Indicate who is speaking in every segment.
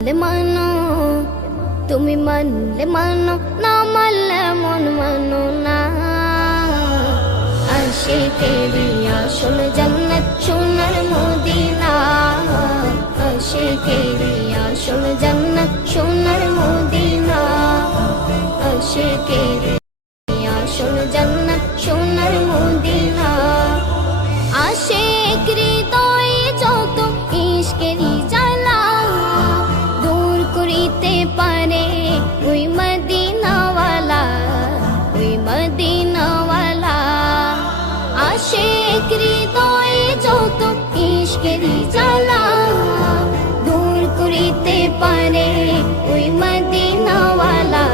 Speaker 1: মানো, তুমি মানলে মানো, না মানলে মন মানো না। আশিকেরি আসল জান্নাত, সোনার মদিনা। আশিকেরি আসল জান্নাত, সোনার মদিনা। আশিকেরি আসল জান্নাত, সোনার মদিনা। আশেক হৃদয়ে যত ইশকেরি আশেক হৃদয়ে যত ইশকেরি জ্বালা, দূর করিতে পারে ওই মদিনাওয়ালা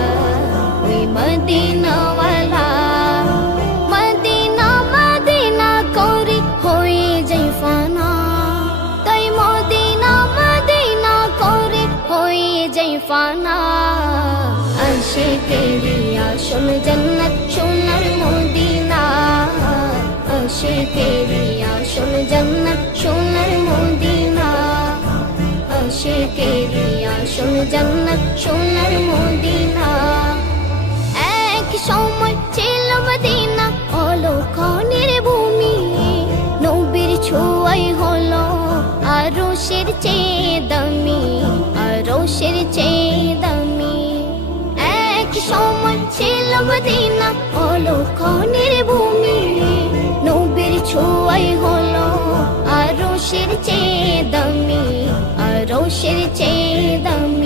Speaker 1: ওই মদিনাওয়ালা। মদিনা মদিনা করে হয়ে যাই ফানা, তাই মদিনা মদিনা করে হয়ে যাই ফানা। আশিকেরি আসল জান্নাত সোনার জান্নাত, সোনার মদিনা। এক সময় ছিল মদিনা অলক্ষণের ভূমি। নবীর ছোঁয়াই হলো আরও সের চেয়ে দামি আরও সের চেয়ে দামি। এক সময় ছিল মদিনা অলক্ষণের ভূমি। নবীর ছোঁয়াই হলো আরও সের চেয়ে দামি আরও সের চেয়ে দামি।